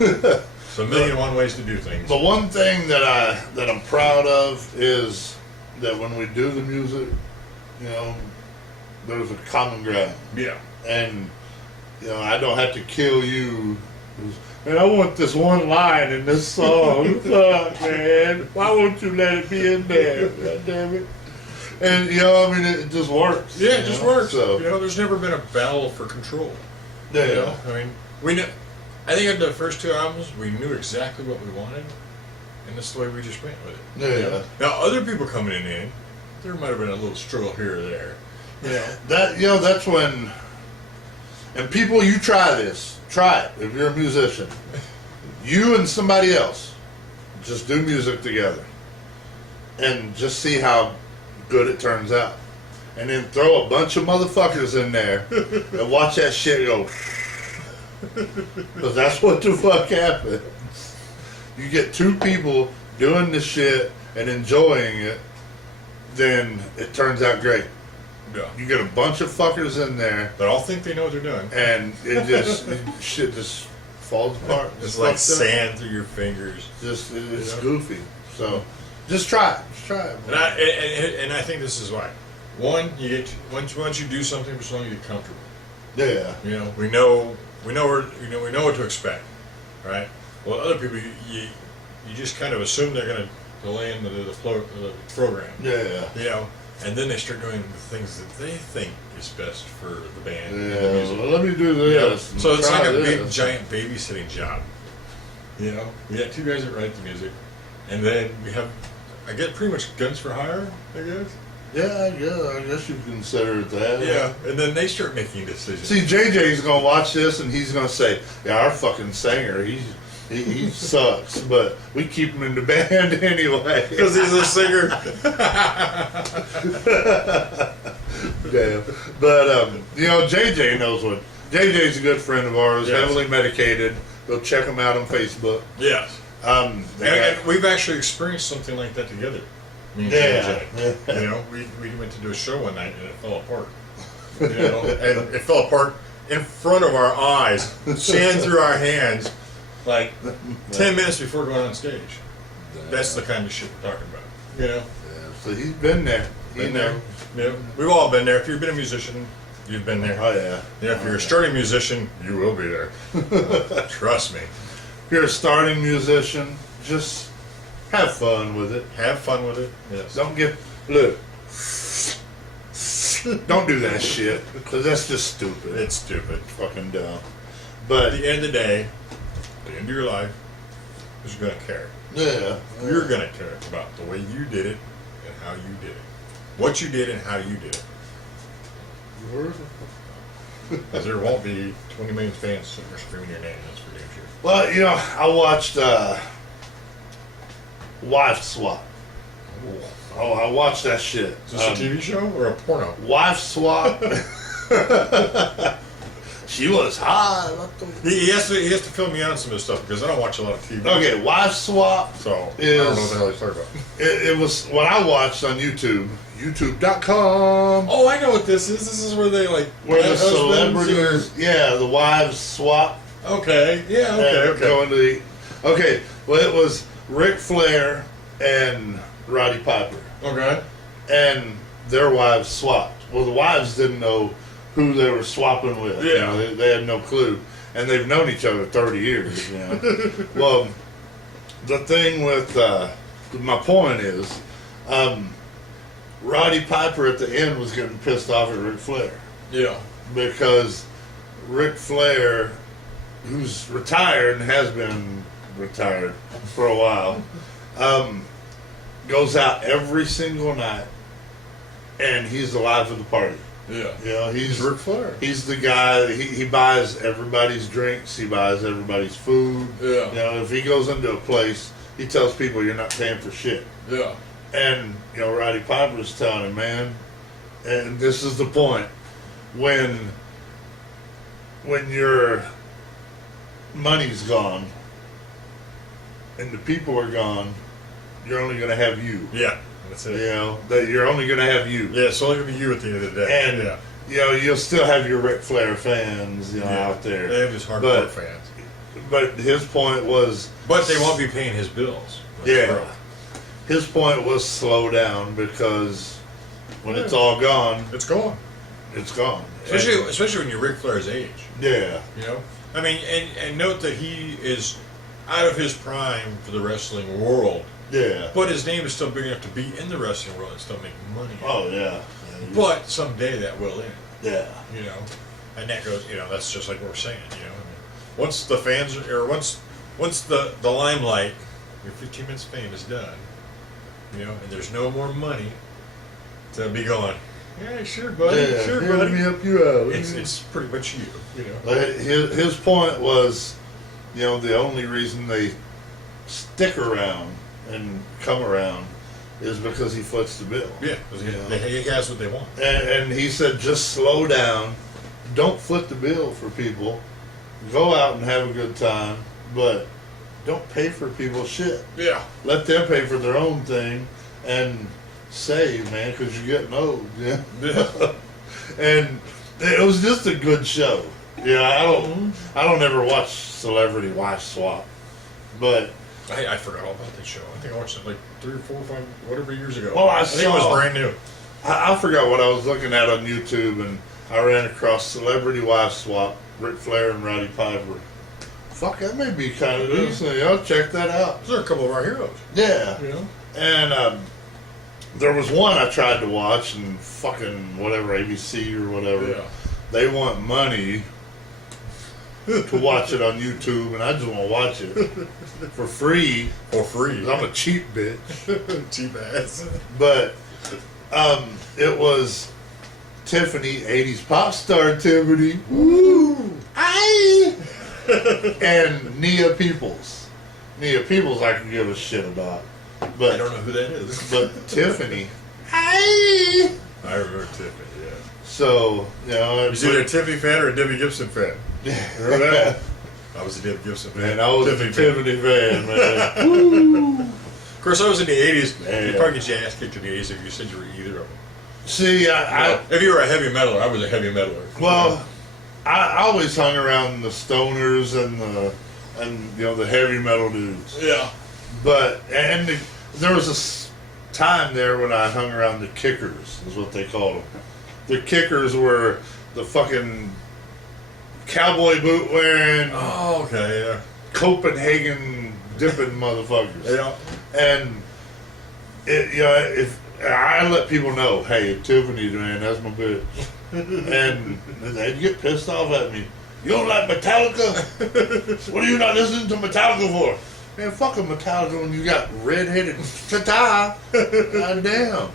It's a million and one ways to do things. The one thing that I'm proud of is that when we do the music, you know, there's a common ground. Yeah. And, you know, I don't have to kill you. And I want this one line in this song. Fuck, man. Why won't you let it be in there? God damn it. And, you know, I mean, it just works. Yeah, it just works. So, you know, there's never been a battle for control. yeah. You know? I mean, we know. I think of the first two albums, we knew exactly what we wanted, and that's the way we just went with it. Yeah. You know? Now, other people coming in, there might have been a little struggle here or there. Yeah. That, you know, that's when, and people, you try this. Try it if you're a musician. You and somebody else just do music together and just see how good it turns out. And then throw a bunch of motherfuckers in there and watch that shit go. Because that's what the fuck happens. You get two people doing this shit and enjoying it, then it turns out great. Yeah. You get a bunch of fuckers in there, They all think they know what they're doing. and it just shit just falls apart. It's like sand through your fingers. It's goofy. So just try it. Just try it. And I think this is why. One, you get once you do something for so long, you get comfortable. Yeah. You know, we know what to expect, right? Well, other people, you just kind of assume they're going to delay into the program. Yeah. You know, and then they start doing the things that they think is best for the band. And the Yeah. music. Well, let me do You know? this. So it's Try like a this. big giant babysitting job. You know, we got two guys that write the music, and then we have, I get pretty much guns for hire, I guess. Yeah, I guess you consider it that. Yeah, and then they start making decisions. See, JJ's gonna watch this and he's gonna say, "Yeah, our fucking singer, he sucks, but we keep him in the band anyway Because he's a singer. Yeah, but you know, JJ knows what. JJ's a good friend of ours, Yes. heavily medicated. Go check him out on Facebook. Yes. They And we've actually experienced something like that together. Me and Yeah. JJ. You know, we went to do a show one night and it fell apart. You know, and it fell apart in front of our eyes, sand through our hands, like 10 minutes before going on stage. That's the kind of shit we're talking about. You know? Yeah, so he's been there. Been there. Yeah. We've all been there. If you've been a musician, you've been there. Oh yeah. Yeah, if you're a starting musician, you will be there. Trust me. If you're a starting musician, just have fun with it. Have fun with it. Yes. Look. Don't do that shit, because that's just stupid. It's stupid. Fucking dumb. At But the end of the day, the end of your life, who's going to care? yeah, You're going to care about the way you did it and how you did it. What you did and how you did it. Because there won't be 20 million fans sitting there screaming your name, that's for damn sure. Well, you know, I watched Wife Swap. Oh, I watched that shit. Is this a TV show or a porno? Wife Swap. She was hot. He has to fill me in on some of this stuff because I don't watch a lot of TV. Okay, Wife Swap. So, I don't know what the hell he's talking about. It was what I watched on YouTube. YouTube.com. Oh, I know what this is. This is where they like... Where the husbands celebrities, the wives swap. Okay, yeah, okay. Go into the, okay, well, it was Ric Flair and Roddy Piper. Okay. And their wives swapped. Well, the wives didn't know who they were swapping with. Yeah. You know, they had no clue. And they've known each other 30 years, you know. Well, the thing with, my point is, Roddy Piper at the end was getting pissed off at Ric Flair. Yeah. Because Ric Flair, who's retired and has been retired for a while, goes out every single night, and he's the life of the party. Yeah. You know, he's Ric Flair. He's the guy. He buys everybody's drinks. He buys everybody's food. Yeah. You know, if he goes into a place, he tells people you're not paying for shit. Yeah. And you know, Roddy Piper's telling him, man, and this is the point, when your money's gone and the people are gone, you're only going to have you. Yeah. That's it. You know, that you're only going to have you. Yeah, it's only going to be you at the end of the day. And, yeah. you know, you'll still have your Ric Flair fans, you know, out there. They have just hardcore But fans. but his point was. But they won't be paying his bills. Yeah. His point was slow down because when it's all gone, it's gone. It's gone. Especially when you're Ric Flair's age. Yeah. You know? I mean, and note that he is out of his prime for the wrestling world. Yeah. But his name is still big enough to be in the wrestling world and still make money. Oh, yeah. But someday that will end. Yeah. You know? And that goes, you know, that's just like what we're saying, you know? I mean, once the fans, or once the limelight, your 15 minutes of fame is done, you know, and there's no more money to be going, yeah, sure, buddy, sure, buddy. Let me help you out. It's pretty much you know. But his point was, you know, the only reason they stick around and come around is because he foots the bill. Yeah, he has what they want. And he said, just slow down. Don't foot the bill for people. Go out and have a good time, but don't pay for people's shit. Yeah. Let them pay for their own thing and save, man, because you're getting old. Yeah. And it was just a good show. Yeah, I don't ever watch Celebrity Wife Swap, but I forgot all about that show. I think I watched it like 3 or 4 or 5, whatever years ago. Well, I think it was brand new. I forgot what I was looking at on YouTube, and I ran across Celebrity Wife Swap, Ric Flair and Roddy Piper. Fuck, that may be kind of decent. Y'all check that out. Those are a couple of our heroes. Yeah. You know? And there was one I tried to watch, and fucking whatever, ABC or whatever. Yeah. They want money to watch it on YouTube, and I just want to watch it for free. For free. I'm a cheap bitch. Cheap ass. But it was Tiffany, 80s pop star Tiffany. Woo! Aye! And Nia Peoples. Nia Peoples I can give a shit about. But I don't know who that is. But Tiffany. Aye! I remember Tiffany, yeah. So, you know. Was either a Tiffany fan or a Debbie Gibson fan? Remember that? I was a Debbie Gibson fan. Man, I was a Tiffany fan, man. Woo! Of course, I was in the 80s. Man. You'd probably get your ass kicked in the 80s if you said you were either of them. See, if you were a heavy metaler, I was a heavy metaler. Well, I always hung around the stoners and you know the heavy metal dudes. Yeah. But there was a time there when I hung around the kickers, is what they called them. The kickers were the fucking cowboy boot wearing. Oh, okay, yeah. Copenhagen dipping motherfuckers. Yeah. And you know, if I let people know, hey, Tiffany, man, that's my bitch. And they'd get pissed off at me. You don't like Metallica? What are you not listening to Metallica for? Man, fuck a Metallica when you got red-headed ta-ta. God damn.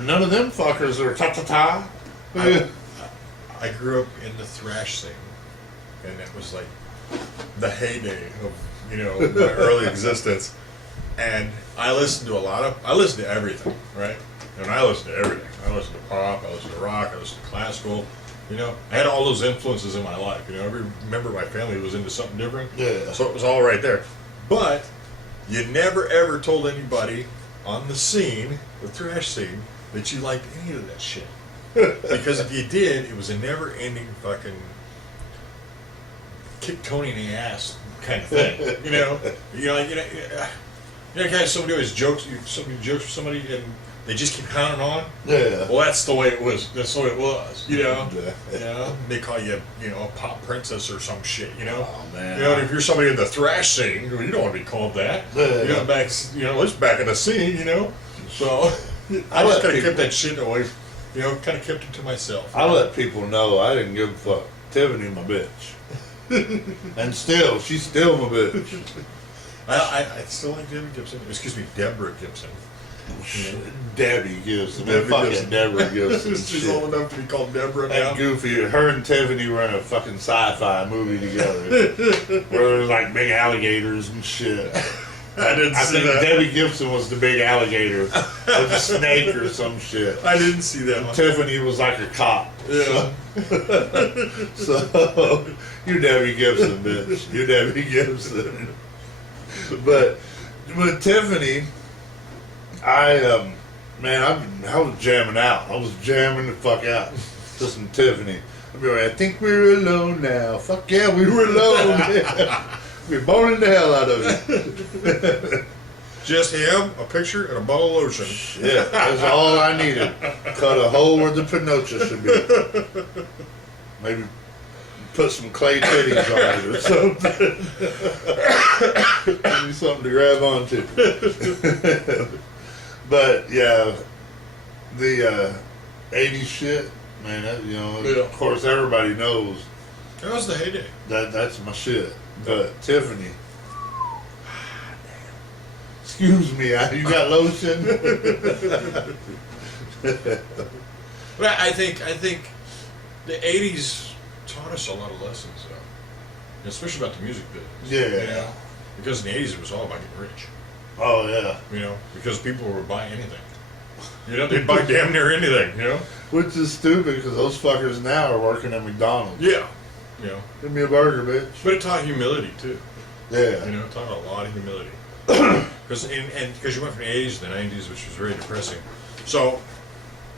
None of them fuckers are ta-ta-ta. I grew up in the thrash scene, and it was like the heyday of, you know, my early existence. And I listened to everything, right? And I listened to everything. I listened to pop, I listened to rock, I listened to classical. You know, I had all those influences in my life. You know, every member of my family was into something different. Yeah. So it was all right there. But you never ever told anybody on the scene, the thrash scene, that you liked any of that shit. Because if you did, it was a never-ending fucking kick Tony in the ass kind of thing. You know, guys. Somebody always jokes. Somebody jokes with somebody, and they just keep pounding on. Yeah. Well, that's the way it was. That's the way it was. You know. Yeah. You know. They call you, you know, a pop princess or some shit. You know. Oh man. You know, and if you're somebody in the thrash scene, you don't want to be called that. Yeah. You know, at least back in the scene. You know. So I just kind of kept that shit away. You know, kind of kept it to myself. I let people know I didn't give a fuck. Tiffany, my bitch. And still, she's still my bitch. I still like Debbie Gibson. Excuse me, Deborah Gibson. Debbie Gibson. Fucking Deborah Gibson. She's old enough to be called Deborah now. That goofy. Her and Tiffany were in a fucking sci-fi movie together. Where there was like big alligators and shit. I think Debbie Gibson was the big alligator with a snake or some shit. I didn't see that one. Tiffany was like a cop. Yeah. So you're Debbie Gibson, bitch. You're Debbie Gibson. But Tiffany, I was jamming out. I was jamming the fuck out. Listening to Tiffany. I'll be like, I think we're alone now. Fuck yeah, we were alone. We're boning the hell out of it. Just him, a picture, and a bottle of lotion. Shit, that's all I needed. Cut a hole where the Pinocchio should be. Maybe put some clay titties on it or something. Give me something to grab onto. But yeah, the 80s shit, man. That, of course, everybody knows That was the heyday. that's my shit. But Tiffany, excuse me, you got lotion? But I think the '80s taught us a lot of lessons, though, especially about the music business. Yeah. Because in the '80s it was all about getting rich. Oh yeah. Because people were buying anything. They'd buy damn near anything. Which is stupid because those fuckers now are working at McDonald's. Yeah. Give me a burger, bitch. But it taught humility too. Yeah. It taught a lot of humility. Because you went from the '80s to the '90s, which was very depressing. So,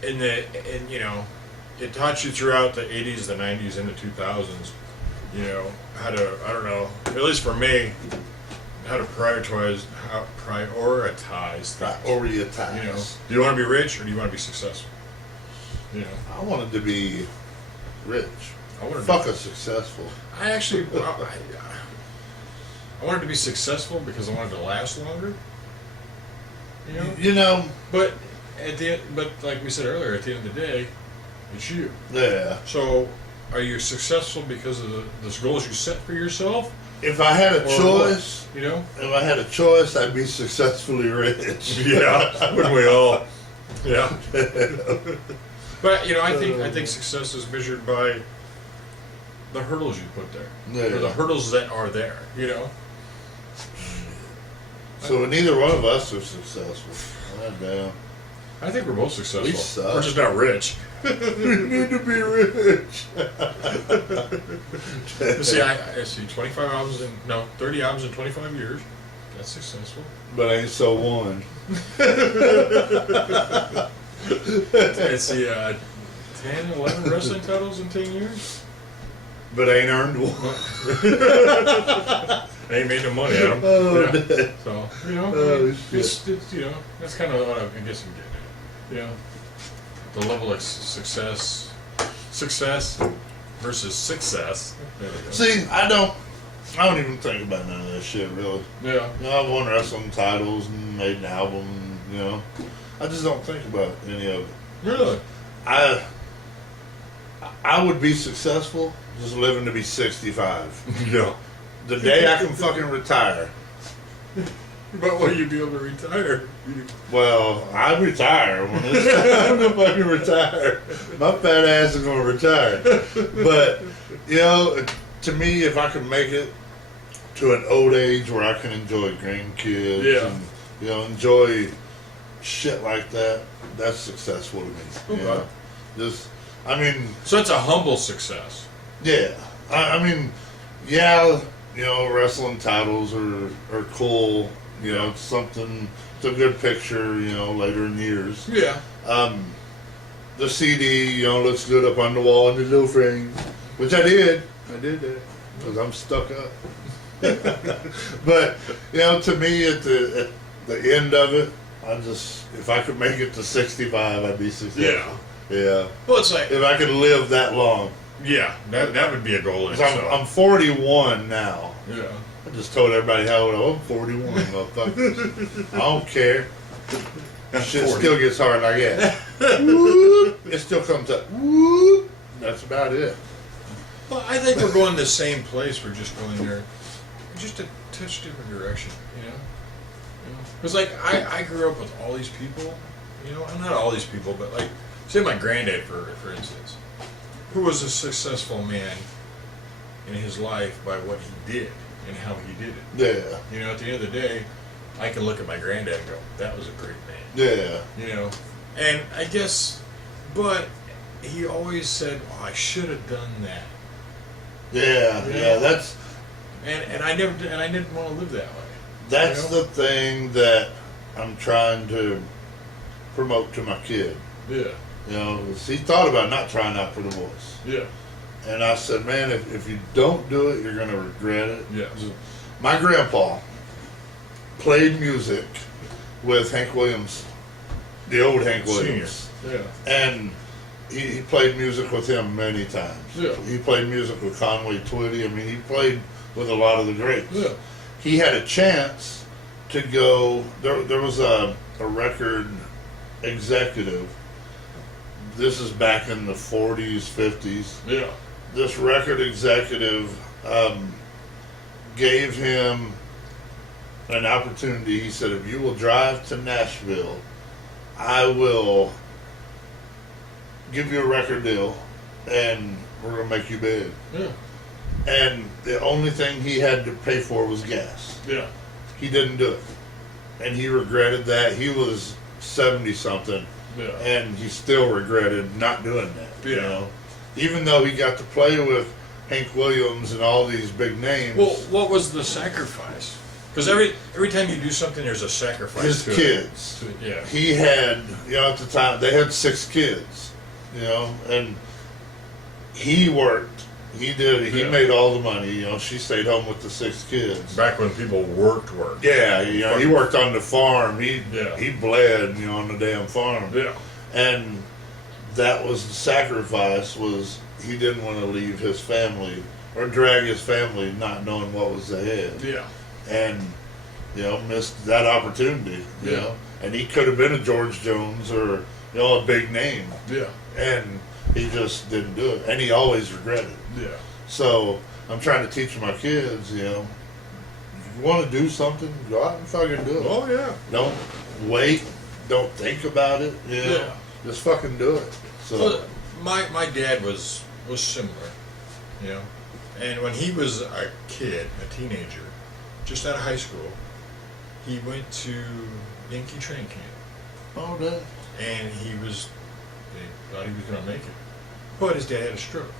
it taught you throughout the '80s, the '90s, and the 2000s. How to, I don't know, at least for me, how to prioritize things. Prioritize. Do you want to be rich or do you want to be successful? I wanted to be rich. Fucking successful. I actually, I wanted to be successful because I wanted to last longer. But but like we said earlier, at the end of the day, it's you. Yeah. So, are you successful because of the goals you set for yourself? If I had a choice, I'd be successfully rich. Yeah, wouldn't we all? Yeah. But I think success is measured by the hurdles you put there, or the hurdles that are there. So neither one of us are successful. God damn. I think we're both successful. We suck. We're just not rich. We need to be rich. See, I see 30 albums in 25 years. That's successful. But ain't so one. I see 10, 11 wrestling titles in 10 years. But ain't earned one. They ain't made no money at them. Oh, So, it's that's kind of what I guess I'm getting at. The level of success versus success. See, I don't even think about none of that shit, really. Yeah. I've won wrestling titles and made an album, I just don't think about any of it. Really? I would be successful just living to be 65. Yeah. The day I can fucking retire. But will you be able to retire? Well, I retire when it's time to fucking retire. My fat ass is gonna retire. But to me, if I can make it to an old age where I can enjoy grandkids and enjoy shit like that, that's successful to me. Okay. So it's a humble success. Yeah. Wrestling titles are cool. It's something. It's a good picture. Later in years. Yeah. The CD, looks good up on the wall in the little frame, which I did. I did that because I'm stuck up. But to me, at the end of it, if I could make it to 65, I'd be successful. Yeah. Well, it's like if I could live that long. Yeah, that would be a goal in itself. I'm 41 now. Yeah. I just told everybody how old I'm 41, motherfucker. I don't care. Shit 40. still gets hard like that. Whoop, it still comes up. Whoop. That's about it. Well, I think we're going the same place. We're just going there, just a touch different direction. Because I grew up with all these people. Not all these people, but say my granddad for instance, who was a successful man in his life by what he did and how he did it. Yeah. At the end of the day, I can look at my granddad and go, that was a great man. Yeah. And I guess, but he always said, well, I should have done that. Yeah, that's... And I didn't want to live that way. That's the thing that I'm trying to promote to my kid. Yeah. He thought about not trying out for the boys. Yeah. And I said, man, if you don't do it, you're going to regret it. Yes. My grandpa played music with Hank Williams, the old Hank Williams. Senior. Yeah. And he played music with him many times. Yeah. He played music with Conway Twitty. I mean, he played with a lot of the greats. Yeah. He had a chance to go. There was a record executive. This is back in the 40s, 50s. Yeah. This record executive gave him an opportunity. He said, if you will drive to Nashville, I will give you a record deal and we're going to make you big. Yeah. And the only thing he had to pay for was gas. Yeah. He didn't do it. And he regretted that. He was 70 something. Yeah. And he still regretted not doing that. Yeah. You know? Even though he got to play with Hank Williams and all these big names. Well, what was the sacrifice? Because every time you do something, there's a sacrifice. His to kids. It. Yeah. He had, you know, at the time, they had 6 kids, you know, and he worked. He did. He Yeah. made all the money. You know, she stayed home with the 6 kids. Back when people worked. Yeah, you know, he worked on the farm. He Yeah. bled, you know, on the damn farm. Yeah. And that was the sacrifice. Was he didn't want to leave his family or drag his family, not knowing what was ahead. Yeah. And you know, missed that opportunity. You Yeah. know, and he could have been a George Jones or you know a big name, Yeah. and he just didn't do it, and he always regretted it. Yeah. So I'm trying to teach my kids, you know, if you want to do something, go out and fucking do it. Oh yeah. Don't wait. Don't think about it. You know, Yeah. just fucking do it. So Well, my dad was similar, you know, and when he was a kid, a teenager, just out of high school, he went to Yankee training camp, oh, that. and they thought he was going to make it, but his dad had a stroke.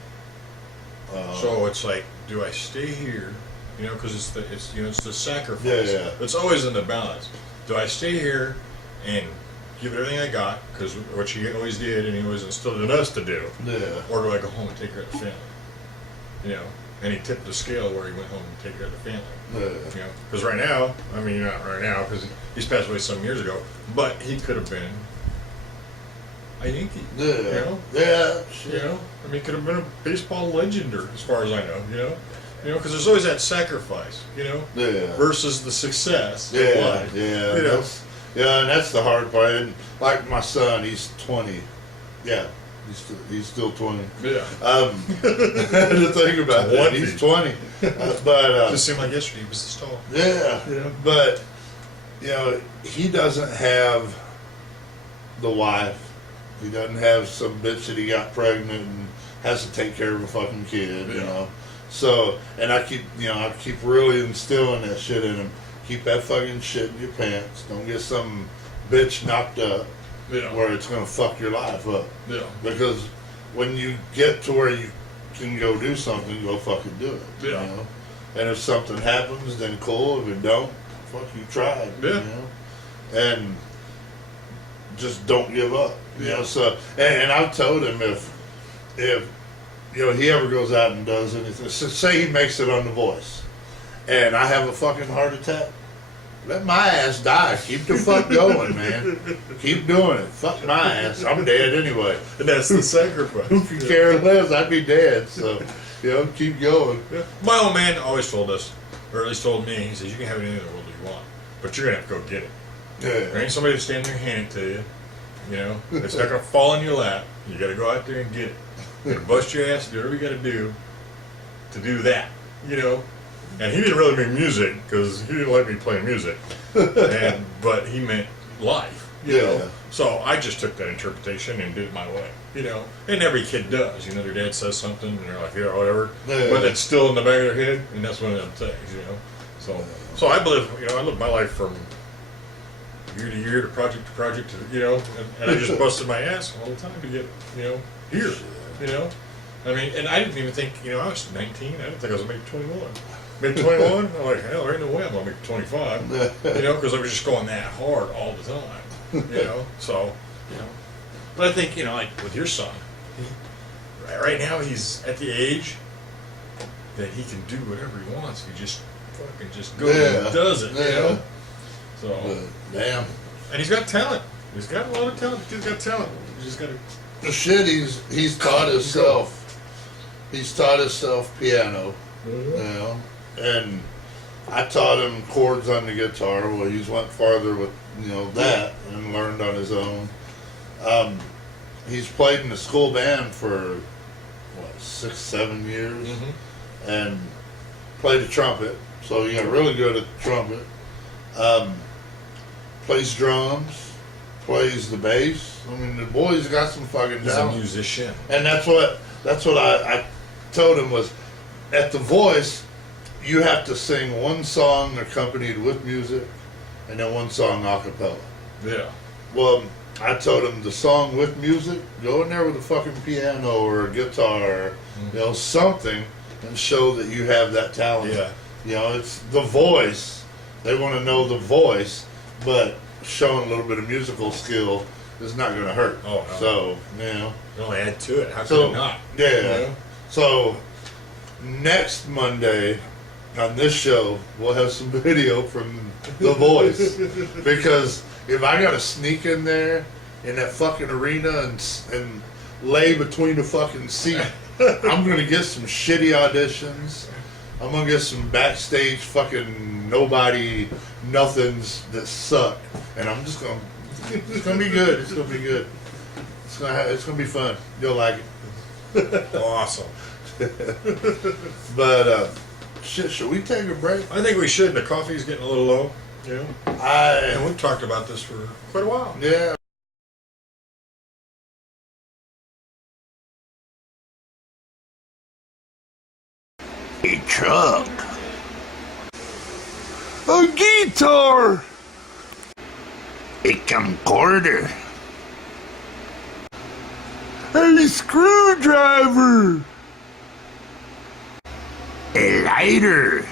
So it's like, do I stay here? You know, because it's the sacrifice. Yeah, yeah. It's always in the balance. Do I stay here and give it everything I got, because which he always did, and he always instilled in us to do, Yeah. or do I go home and take care of the family? You know, and he tipped the scale where he went home and take care of the family. Yeah. You know, because right now, I mean, not right now, because he's passed away some years ago, but he could have been a Yankee. Yeah. You know? Yeah. You know, I mean, could have been a baseball legend, or as far as I know. You know, because there's always that sacrifice. You know, Yeah. versus the success. Of Yeah, life. yeah, You know? yeah, and that's the hard part. And like my son, he's 20. Yeah, he's still 20. Yeah. The thing about that, 20. he's 20. But Just seemed like yesterday he was this tall. yeah, Yeah. but you know, he doesn't have the wife. He doesn't have some bitch that he got pregnant and has to take care of a fucking kid. You Yeah. know. So, and I keep really instilling that shit in him. Keep that fucking shit in your pants. Don't get some bitch knocked up Yeah. where it's gonna fuck your life up. Yeah. Because when you get to where you can go do something, go fucking do it. Yeah. You know? And if something happens, then cool. If it don't, fuck, you tried. Yeah. You know? And just don't give up. You Yeah. know. So, and I've told him if you know he ever goes out and does anything, so say he makes it on The Voice, and I have a fucking heart attack. Let my ass die. Keep the fuck going, man. Keep doing it. Fuck my ass. I'm dead anyway. And that's the sacrifice. Who could care less? I'd be dead. So, you know, keep going. Yeah. My old man always told us, or at least told me, he says, you can have anything in the world you want, but you're going to have to go get it. There Yeah. ain't somebody to stand there and hand it to you. You know, it's not going to fall in your lap. You got to go out there and get it. You got to bust your ass, do whatever you got to do that. You know, and he didn't really make music because he didn't let me play music, but he meant life. You Yeah. know, so I just took that interpretation and did it my way. You know, and every kid does. You know, their dad says something and they're like, yeah, whatever, Yeah. but it's still in the back of their head, and that's one of them things. You know, so I believe, you know, I live my life from year to year, to project, to, you know, and I just busted my ass all the time to get, you know, here, you know. I mean, and I didn't even think, you know, I was 19. I didn't think I was going to make 21. Make 21? I'm like, hell, there ain't no way I'm going to make 25. You know, because I was just going that hard all the time. You know, so, you know. But I think, you know, like with your son, right now he's at the age that he can do whatever he wants. He just fucking just goes and does it, you know? So, damn. and he's got talent. He's got a lot of talent. He's got talent. He's just got to. The shit he's taught himself. He's taught himself piano, you know, and I taught him chords on the guitar. Well, he's went farther with that and learned on his own. He's played in the school band for 6, 7 years, and played the trumpet. So he got really good at the trumpet. Plays drums, plays the bass. I mean, the boy's got some fucking talent. He's a musician, and that's what I told him was, at The Voice, you have to sing one song accompanied with music, and then one song a cappella. Yeah. Well, I told him the song with music, go in there with a fucking piano or a guitar, something, and show that you have that talent. Yeah. It's The Voice. They want to know the voice, but showing a little bit of musical skill is not going to hurt. Oh, no. So, You'll add to it. How could it not? Yeah. So, next Monday on this show, we'll have some video from The Voice. Because if I got to sneak in there in that fucking arena and lay between the fucking seat, I'm going to get some shitty auditions. I'm going to get some backstage fucking nobody nothings that suck. And I'm just going to, it's going to be good. It's going to be good. It's going to be fun. You'll like it. Awesome. But, shit, should we take a break? I think we should. The coffee's getting a little low. And we've talked about this for quite a while. Yeah. A truck. A guitar. A camcorder. A screwdriver. A lighter.